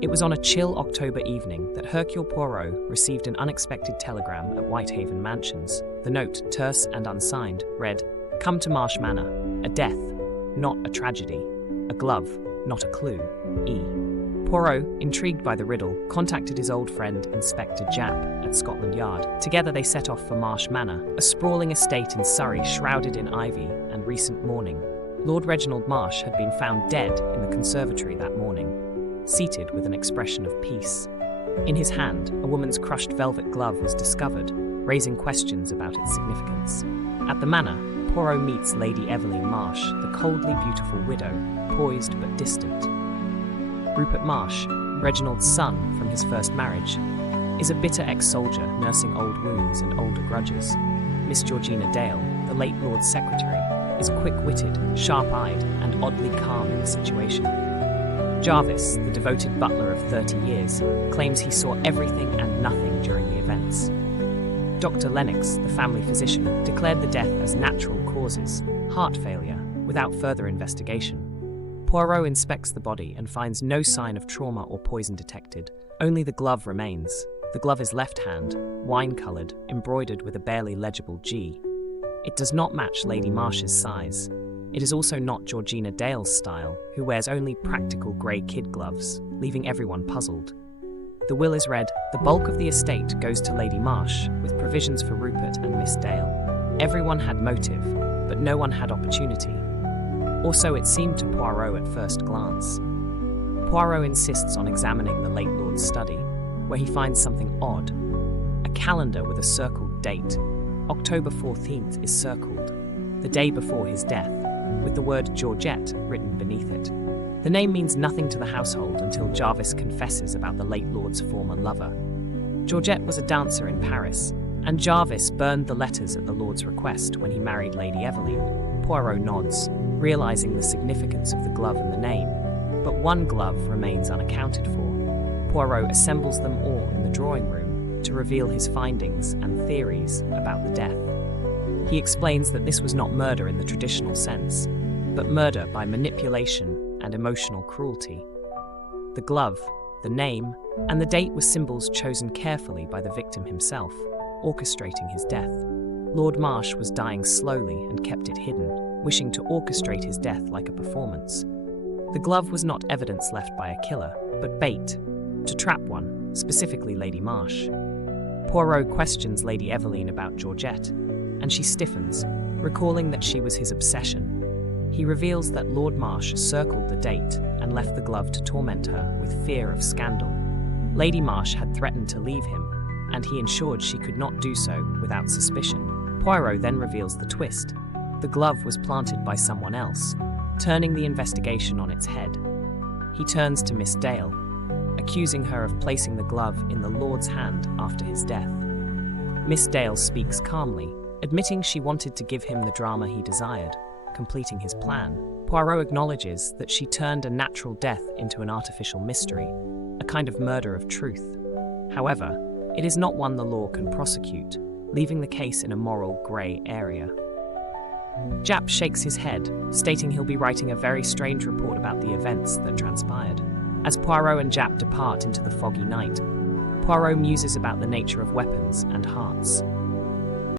It was on a chill October evening that Hercule Poirot received an unexpected telegram at Whitehaven Mansions. The note, terse and unsigned, read, "Come to Marsh Manor. A death, not a tragedy. A glove, not a clue. E." Poirot, intrigued by the riddle, contacted his old friend Inspector Japp at Scotland Yard. Together they set off for Marsh Manor, a sprawling estate in Surrey shrouded in ivy and recent mourning. Lord Reginald Marsh had been found dead in the conservatory that morning, seated with an expression of peace. In his hand, a woman's crushed velvet glove was discovered, raising questions about its significance. At the manor, Poirot meets Lady Eveline Marsh, the coldly beautiful widow, poised but distant. Rupert Marsh, Reginald's son from his first marriage, is a bitter ex-soldier nursing old wounds and older grudges. Miss Georgina Dale, the late Lord's secretary, is quick-witted, sharp-eyed, and oddly calm in the situation. Jarvis, the devoted butler of 30 years, claims he saw everything and nothing during the events. Dr. Lennox, the family physician, declared the death as natural causes, heart failure, without further investigation. Poirot inspects the body and finds no sign of trauma or poison detected. Only the glove remains. The glove is left-hand, wine-coloured, embroidered with a barely legible G. It does not match Lady Marsh's size. It is also not Georgina Dale's style, who wears only practical grey kid gloves, leaving everyone puzzled. The will is read, "The bulk of the estate goes to Lady Marsh, with provisions for Rupert and Miss Dale." Everyone had motive, but no one had opportunity. Or so it seemed to Poirot at first glance. Poirot insists on examining the late Lord's study, where he finds something odd. A calendar with a circled date. October 14th is circled, the day before his death, with the word Georgette written beneath it. The name means nothing to the household until Jarvis confesses about the late Lord's former lover. Georgette was a dancer in Paris, and Jarvis burned the letters at the Lord's request when he married Lady Eveline. Poirot nods, realizing the significance of the glove and the name, but one glove remains unaccounted for. Poirot assembles them all in the drawing room to reveal his findings and theories about the death. He explains that this was not murder in the traditional sense, but murder by manipulation and emotional cruelty. The glove, the name, and the date were symbols chosen carefully by the victim himself, orchestrating his death. Lord Marsh was dying slowly and kept it hidden, wishing to orchestrate his death like a performance. The glove was not evidence left by a killer, but bait, to trap one, specifically Lady Marsh. Poirot questions Lady Eveline about Georgette, and she stiffens, recalling that she was his obsession. He reveals that Lord Marsh circled the date and left the glove to torment her with fear of scandal. Lady Marsh had threatened to leave him, and he ensured she could not do so without suspicion. Poirot then reveals the twist. The glove was planted by someone else, turning the investigation on its head. He turns to Miss Dale, accusing her of placing the glove in the Lord's hand after his death. Miss Dale speaks calmly, admitting she wanted to give him the drama he desired, completing his plan. Poirot acknowledges that she turned a natural death into an artificial mystery, a kind of murder of truth. However, it is not one the law can prosecute, leaving the case in a moral grey area. Japp shakes his head, stating he'll be writing a very strange report about the events that transpired. As Poirot and Japp depart into the foggy night, Poirot muses about the nature of weapons and hearts.